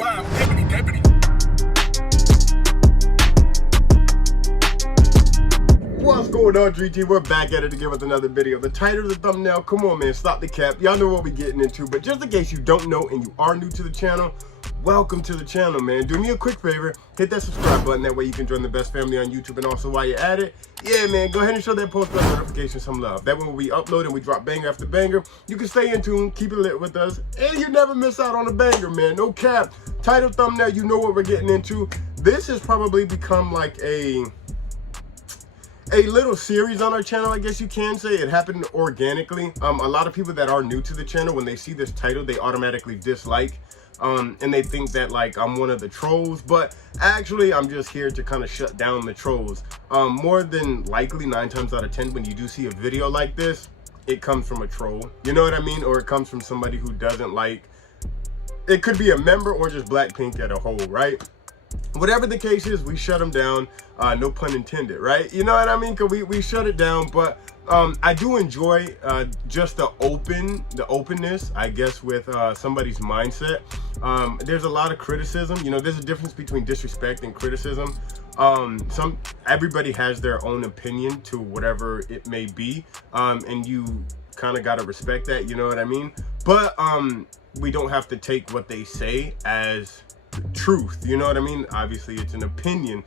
Wow, deputy, deputy. What's going on, DreamTeam? We're back at it again with another video. The title of the thumbnail, come on man, stop the cap. Y'all know what we're getting into, but just in case you don't know and you are new to the channel, welcome to the channel, man. Do me a quick favor, hit that subscribe button, that way you can join the best family on YouTube. And also while you're at it, yeah man, go ahead and show that post bell notification some love. That way when we upload and we drop banger after banger, you can stay in tune, keep it lit with us, and you never miss out on a banger, man. No cap. Title, thumbnail, you know what we're getting into. This has probably become like a little series on our channel, I guess you can say. It happened organically. A lot of people that are new to the channel, when they see this title, they automatically dislike, and they think that like I'm one of the trolls, but actually I'm just here to kind of shut down the trolls. More than likely, 9 times out of 10, when you do see a video like this, it comes from a troll, you know what I mean? Or it comes from somebody who doesn't like, it could be a member or just Blackpink as a whole, right? Whatever the case is, we shut them down. No pun intended, right? You know what I mean? Cause we shut it down. But I do enjoy just the openness, I guess, with somebody's mindset. There's a lot of criticism. You know, there's a difference between disrespect and criticism. Everybody has their own opinion to whatever it may be, and you kind of gotta respect that. You know what I mean? But we don't have to take what they say as truth, you know what I mean? Obviously it's an opinion.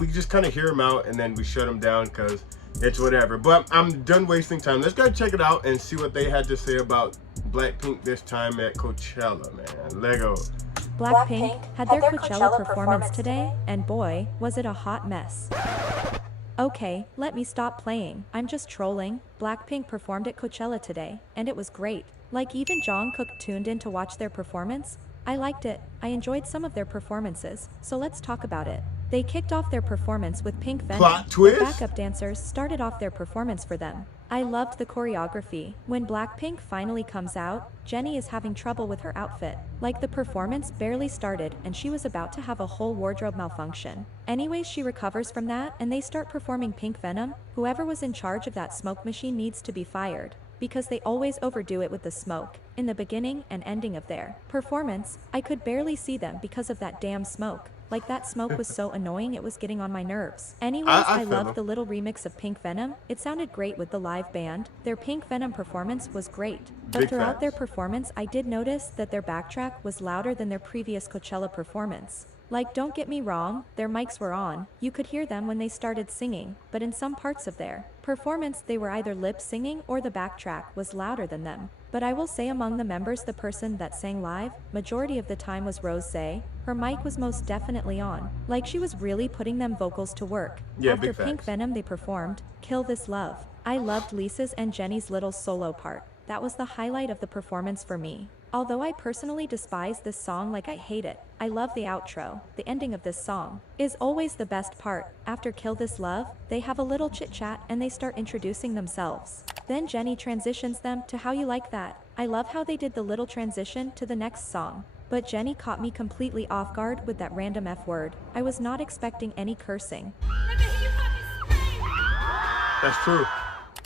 We just kind of hear them out and then we shut them down because it's whatever. But I'm done wasting time. Let's go check it out and see what they had to say about Blackpink this time at Coachella, man. Lego. Blackpink had their Coachella performance today, and boy, was it a hot mess. Okay, let me stop playing. I'm just trolling. Blackpink performed at Coachella today, and it was great. Like even Jungkook tuned in to watch their performance. I liked it. I enjoyed some of their performances, so let's talk about it. They kicked off their performance with Pink Venom. Plot twist? The backup dancers started off their performance for them. I loved the choreography. When Blackpink finally comes out, Jennie is having trouble with her outfit. Like the performance barely started and she was about to have a whole wardrobe malfunction. Anyways, she recovers from that and they start performing Pink Venom. Whoever was in charge of that smoke machine needs to be fired, because they always overdo it with the smoke. In the beginning and ending of their performance, I could barely see them because of that damn smoke. Like that smoke was so annoying, it was getting on my nerves. Anyways, I loved the little remix of Pink Venom. It sounded great with the live band. Their Pink Venom performance was great. But throughout their performance, I did notice that their backtrack was louder than their previous Coachella performance. Like, don't get me wrong, their mics were on. You could hear them when they started singing, but in some parts of their performance, they were either lip singing or the backtrack was louder than them. But I will say among the members, the person that sang live, majority of the time was Rose. Her mic was most definitely on. Like she was really putting them vocals to work. Yeah, after Pink Venom, they performed Kill This Love. I loved Lisa's and Jennie's little solo part. That was the highlight of the performance for me. Although I personally despise this song, like I hate it, I love the outro. The ending of this song is always the best part. After Kill This Love, they have a little chit chat and they start introducing themselves. Then Jennie transitions them to How You Like That. I love how they did the little transition to the next song. But Jennie caught me completely off guard with that random F word. I was not expecting any cursing. That's true.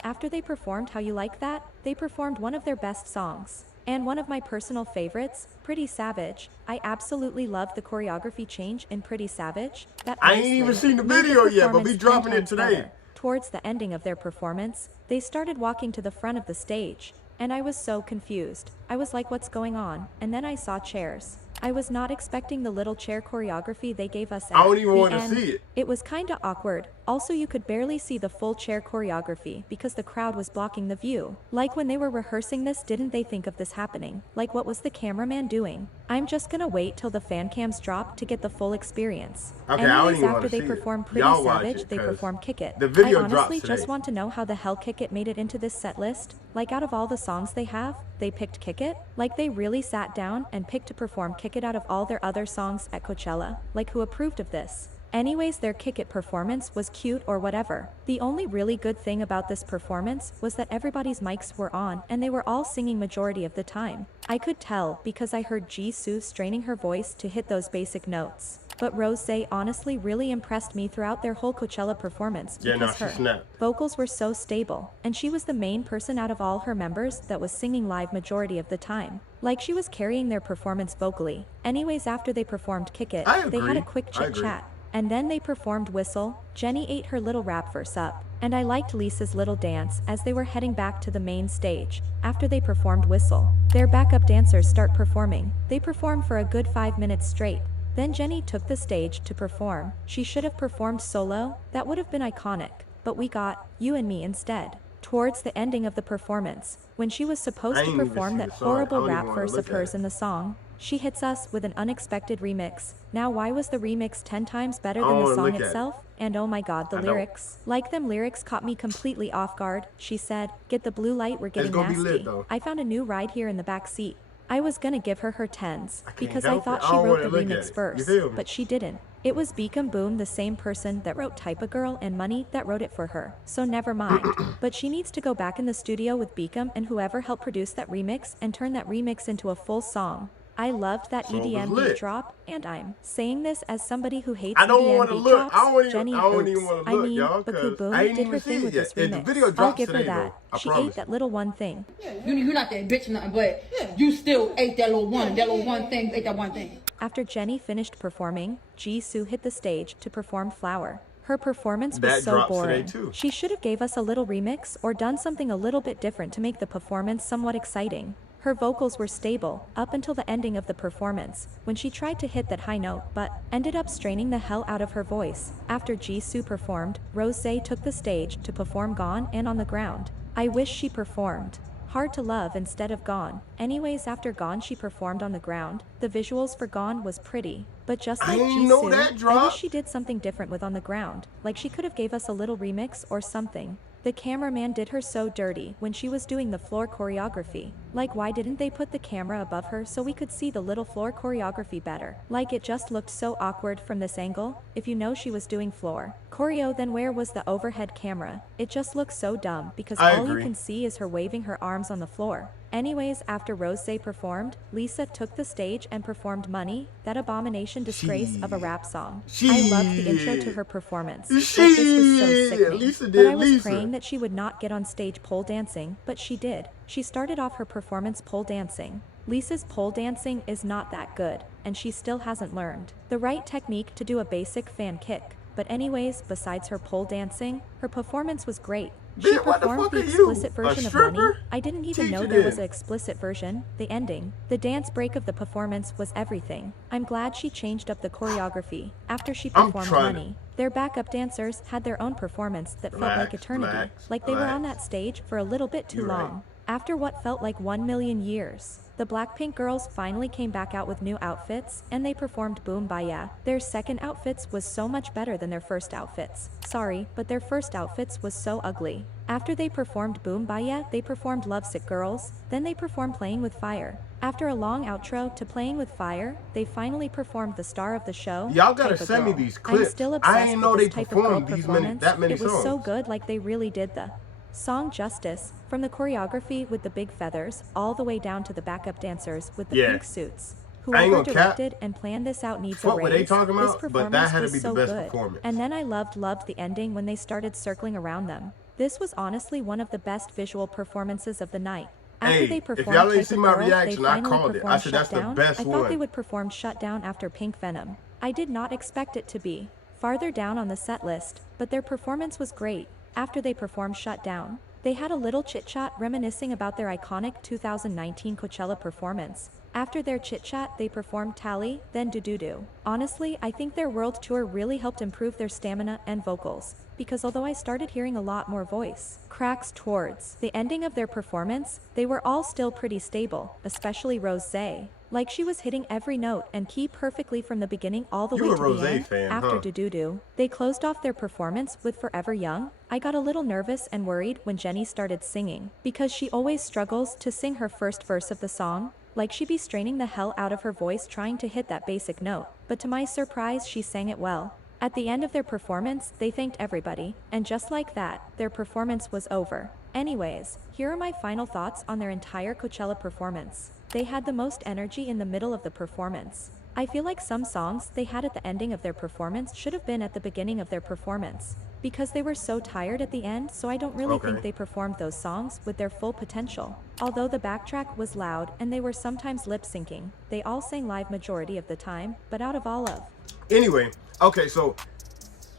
After they performed How You Like That, they performed one of their best songs. And one of my personal favorites, Pretty Savage. I absolutely loved the choreography change in Pretty Savage. That I ain't even seen the video yet, but we dropping it today. Better. Towards the ending of their performance, they started walking to the front of the stage. And I was so confused. I was like, what's going on? And then I saw chairs. I was not expecting the little chair choreography they gave us at I don't even the want to end. see it. It was kinda awkward. Also, you could barely see the full chair choreography because the crowd was blocking the view. Like when they were rehearsing this, didn't they think of this happening? Like what was the cameraman doing? I'm just gonna wait till the fan cams drop to get the full experience. Okay, I don't Anyways, even after wanna they see perform it. Pretty Y'all watch Savage, it, they 'cause perform Kick It. the video I honestly drops just today. want to know how the hell Kick It made it into this set list. Like out of all the songs they have, they picked Kick It? Like they really sat down and picked to perform Kick It out of all their other songs at Coachella? Like who approved of this? Anyways, their Kick It performance was cute or whatever. The only really good thing about this performance was that everybody's mics were on and they were all singing majority of the time. I could tell because I heard Jisoo straining her voice to hit those basic notes. But Rose honestly really impressed me throughout their whole Coachella performance because her vocals were so stable, and she was the main person out of all her members that was singing live majority of the time. Like she was carrying their performance vocally. Anyways, after they performed Kick It, I they had a agree. quick I chit agree. chat. And then they performed Whistle. Jenny ate her little rap verse up. And I liked Lisa's little dance as they were heading back to the main stage. After they performed Whistle, their backup dancers start performing. They perform for a good 5 minutes straight. Then Jenny took the stage to perform. She should have performed solo, that would have been iconic. But we got You and Me instead. Towards the ending of the performance, when she was I supposed to ain't even perform see that the song. I horrible don't even rap want to verse of look at hers it. in the song, she hits us with an unexpected remix. Now why was the remix 10 times better I than don't the want to song look at it. itself? And oh my god, the I don't. lyrics. Like them lyrics caught me completely off guard. She said, "Get the blue light, we're It's getting gonna be lit nasty." though. I found a new ride here in the back seat. I was gonna give her tens, I can't because I help it. thought I she don't wrote want the to look at remix it. You verse, feel me? but she didn't. It was Beacom Boom, the same person that wrote Type a Girl and Money, that wrote it for her. So never mind. But she needs to go back in the studio with Beacom and whoever helped produce that remix and turn that remix into a full song. I loved that So it was EDM beat lit. drop, and I'm saying this as somebody who hates I don't EDM want to beat look. drops. I don't even Oops. want to I look, mean, y'all, Baku because Boom I ain't did even her see thing it with yet. this The remix. video I'll drops give her today, that. though. I She promise ate that you. little one thing. You're not that bitch or nothing, but you still ate that little one. That little one thing, ate that one thing. After Jenny finished performing, Jisoo hit the stage to perform Flower. Her performance was That so drops today, boring. too. She should have gave us a little remix or done something a little bit different to make the performance somewhat exciting. Her vocals were stable up until the ending of the performance, when she tried to hit that high note but ended up straining the hell out of her voice. After Jisoo performed, Rosé took the stage to perform Gone and On the Ground. I wish she performed Hard to Love instead of Gone. Anyways, after Gone she performed On the Ground. The visuals for Gone was pretty, but just I like ain't know Jisoo, that I wish dropped. she did something different with On the Ground. Like she could have gave us a little remix or something. The cameraman did her so dirty when she was doing the floor choreography. Like why didn't they put the camera above her so we could see the little floor choreography better? Like it just looked so awkward from this angle. If you know she was doing floor choreo, then where was the overhead camera? It just looks so dumb because I all you agree. can see is her waving her arms on the floor. Anyways, after Rosé performed, Lisa took the stage and performed Money, that abomination disgrace of a rap song. I loved the intro to her performance. Like this was so sickening. Lisa But did I was Lisa. praying that she would not get on stage pole dancing, but she did. She started off her performance pole dancing. Lisa's pole dancing is not that good, and she still hasn't learned the right technique to do a basic fan kick. But anyways, besides her pole dancing, her performance was great. She Bitch, what the performed fuck the are you? explicit A version of Money. stripper? I didn't even Teach know it there was then. an explicit version. The ending, the dance break of the performance was everything. I'm glad she changed up the choreography. After she I'm performed trying to- Money, their backup dancers had their own performance that felt like eternity. Like they were on that stage for a little bit too You're right. long. After what felt like 1,000,000 years, the BLACKPINK girls finally came back out with new outfits, and they performed Boom Baya. Their second outfits was so much better than their first outfits. Sorry, but their first outfits was so ugly. After they performed Boom Baya, they performed Lovesick Girls, then they performed Playing with Fire. After a long outro to Playing with Fire, they finally performed the star of the show, Y'all gotta Type of send me Girl. these I'm clips. still I obsessed ain't know with they this Type of Girl performed performance. that many It was so songs. good, like they really did the song justice, from the choreography with the big feathers, all the way down to the backup dancers with the Yeah. pink suits. I ain't Whoever gonna cap. directed and planned this out needs a What were they raise. talking This about? But performance that had to was be the so best good. performance. And then I loved the ending when they started circling around them. This was honestly one of the best visual performances of the night. After Hey, they if performed y'all ain't Type see of my Girl, reaction, they I finally called it. I performed said that's the Shutdown. best I thought they one. would perform Shutdown after Pink Venom. I did not expect it to be farther down on the set list, but their performance was great. After they performed Shutdown, they had a little chit-chat reminiscing about their iconic 2019 Coachella performance. After their chit-chat, they performed Tally, then Do. Honestly, I think their world tour really helped improve their stamina and vocals, because although I started hearing a lot more voice cracks towards the ending of their performance, they were all still pretty stable, especially Rosé. Like she was hitting every note and key perfectly from the beginning all the You way a to Rosé the end. fan, After huh? Do, they closed off their performance with Forever Young. I got a little nervous and worried when Jenny started singing, because she always struggles to sing her first verse of the song. Like she'd be straining the hell out of her voice trying to hit that basic note, but to my surprise she sang it well. At the end of their performance, they thanked everybody, and just like that, their performance was over. Anyways, here are my final thoughts on their entire Coachella performance. They had the most energy in the middle of the performance. I feel like some songs they had at the ending of their performance should have been at the beginning of their performance. Because they were so tired at the end, so I don't really think they performed those songs with their full potential. Although the backtrack was loud and they were sometimes lip syncing, they all sang live majority of the time, but out of all of. Anyway, okay, so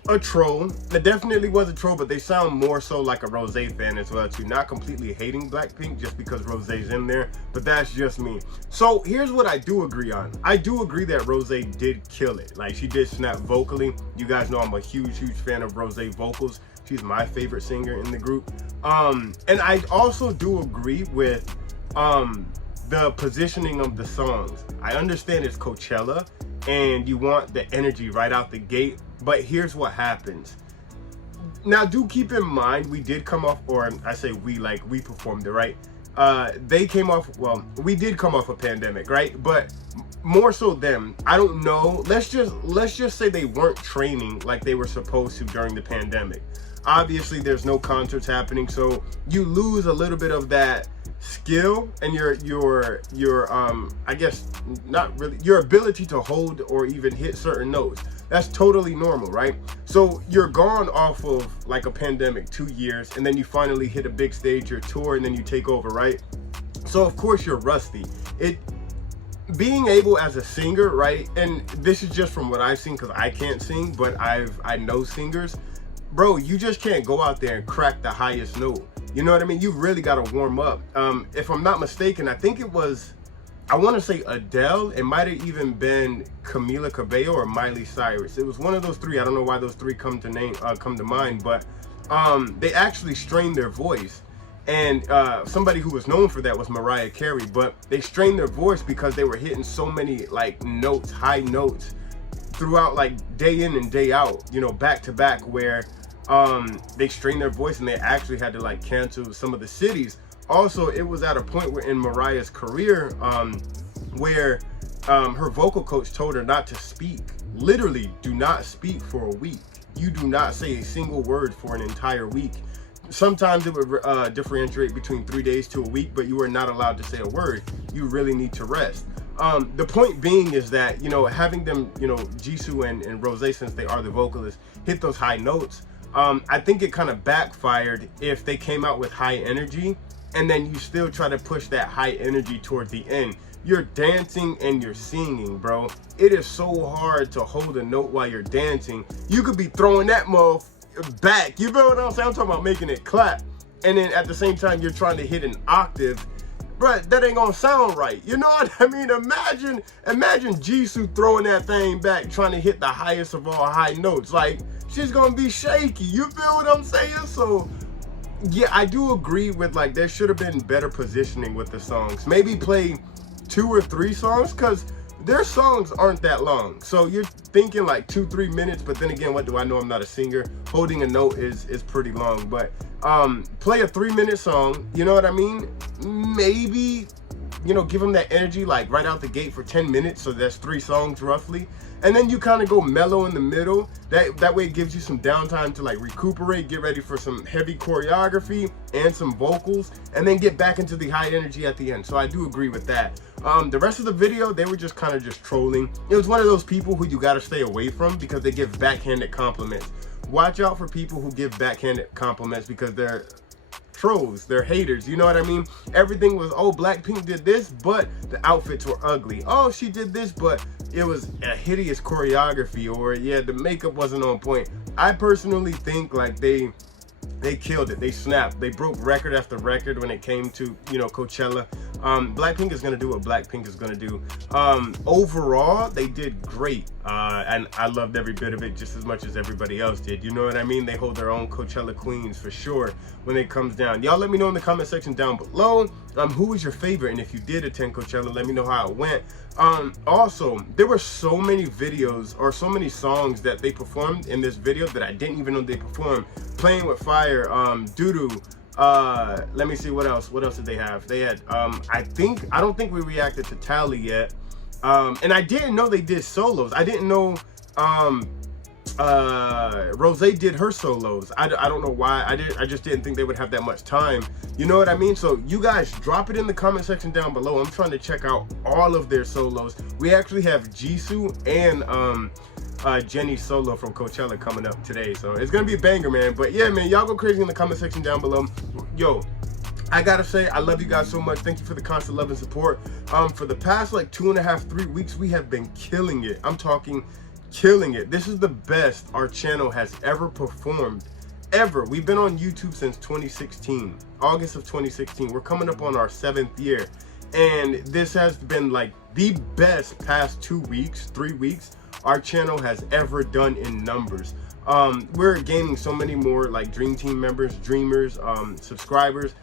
a troll. It definitely was a troll, but they sound more so like a Rose fan as well too. Not completely hating Blackpink just because Rose's in there, but that's just me. So here's what I do agree on. I do agree that Rose did kill it. Like, she did snap vocally. You guys know I'm a huge fan of Rose vocals. She's my favorite singer in the group. And I also do agree with the positioning of the songs. I understand it's Coachella and you want the energy right out the gate, but here's what happens. Now, do keep in mind, we did come off, or I say we, like we performed it, right? They came off, well, we did come off a pandemic, right? But more so them, I don't know. Let's just say they weren't training like they were supposed to during the pandemic. Obviously, there's no concerts happening, so you lose a little bit of that skill and your I guess not really, your ability to hold or even hit certain notes. That's totally normal, right? So you're gone off of like a pandemic 2 years, and then you finally hit a big stage, your tour, and then you take over, right? So of course you're rusty. Being able as a singer, right? And this is just from what I've seen, because I can't sing, but I know singers. Bro, you just can't go out there and crack the highest note. You know what I mean? You really got to warm up. If I'm not mistaken, I think it was, I want to say Adele. It might have even been Camila Cabello or Miley Cyrus. It was one of those three. I don't know why those three come to mind, but they actually strained their voice. And somebody who was known for that was Mariah Carey, but they strained their voice because they were hitting so many like notes, high notes throughout, like day in and day out, you know, back to back, where they strained their voice and they actually had to like cancel some of the cities. Also, it was at a point where in Mariah's career where her vocal coach told her not to speak. Literally, do not speak for a week. You do not say a single word for an entire week. Sometimes it would differentiate between 3 days to a week, but you are not allowed to say a word. You really need to rest. The point being is that, you know, having them, you know, Jisoo and Rose, since they are the vocalists, hit those high notes, I think it kind of backfired if they came out with high energy and then you still try to push that high energy towards the end. You're dancing and you're singing, bro. It is so hard to hold a note while you're dancing. You could be throwing that motherfucker back. You know what I'm saying? I'm talking about making it clap. And then at the same time, you're trying to hit an octave. But that ain't gonna sound right. You know what I mean? Imagine Jisoo throwing that thing back, trying to hit the highest of all high notes. Like, she's gonna be shaky. You feel what I'm saying? So yeah, I do agree with, like, there should have been better positioning with the songs. Maybe play 2 or 3 songs, because their songs aren't that long. So you're thinking like 2-3 minutes, but then again, what do I know? I'm not a singer. Holding a note is pretty long, but play a 3-minute song, you know what I mean? Maybe, you know, give them that energy like right out the gate for 10 minutes, so that's 3 songs roughly. And then you kind of go mellow in the middle. That way it gives you some downtime to like recuperate, get ready for some heavy choreography and some vocals, and then get back into the high energy at the end. So I do agree with that. The rest of the video, they were just kind of just trolling. It was one of those people who you got to stay away from because they give backhanded compliments. Watch out for people who give backhanded compliments because they're trolls, they're haters, you know what I mean? Everything was, oh, Blackpink did this, but the outfits were ugly. Oh, she did this, but it was a hideous choreography, or yeah, the makeup wasn't on point. I personally think like they killed it. They snapped. They broke record after record when it came to, you know, Coachella. Blackpink is gonna do what Blackpink is gonna do. Overall, they did great, and I loved every bit of it just as much as everybody else did. You know what I mean? They hold their own Coachella queens for sure when it comes down. Y'all let me know in the comment section down below who was your favorite, and if you did attend Coachella, let me know how it went. Also, there were so many videos or so many songs that they performed in this video that I didn't even know they performed. Playing with Fire, Doodoo. Let me see what else did they have. They had I don't think we reacted to Tally yet, and I didn't know they did solos. I didn't know Rose did her solos. I don't know why. I just didn't think they would have that much time. You know what I mean? So you guys drop it in the comment section down below. I'm trying to check out all of their solos. We actually have Jisoo and Jenny's solo from Coachella coming up today. So it's gonna be a banger, man. But yeah, man, y'all go crazy in the comment section down below. Yo, I gotta say, I love you guys so much. Thank you for the constant love and support. For the past like 2.5, 3 weeks, we have been killing it. I'm talking killing it. This is the best our channel has ever performed, ever. We've been on YouTube since 2016, August of 2016. We're coming up on our 7th year, and this has been like the best past 2 weeks, 3 weeks our channel has ever done in numbers. We're gaining so many more like DreamTeam members, dreamers, subscribers.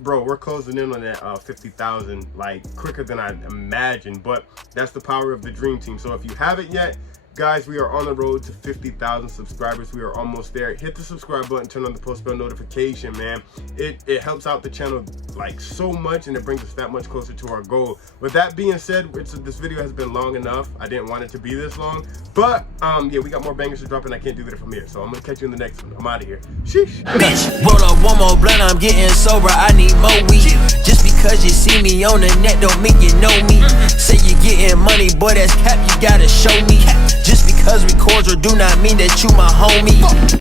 Bro, we're closing in on that 50,000 like quicker than I imagined, but that's the power of the Dream Team. So if you haven't yet, guys, we are on the road to 50,000 subscribers. We are almost there. Hit the subscribe button, turn on the post bell notification, man. It helps out the channel like so much, and it brings us that much closer to our goal. With that being said, this video has been long enough. I didn't want it to be this long, but yeah, we got more bangers to drop, and I can't do that from here. So I'm gonna catch you in the next one. I'm out of here. Sheesh. Bitch, roll up one more blunt, I'm getting sober, I need more weed. Just because you see me on the net don't mean you know me. Say you getting money, boy, that's cap, you gotta show me. Just because we cordial do not mean that you my homie.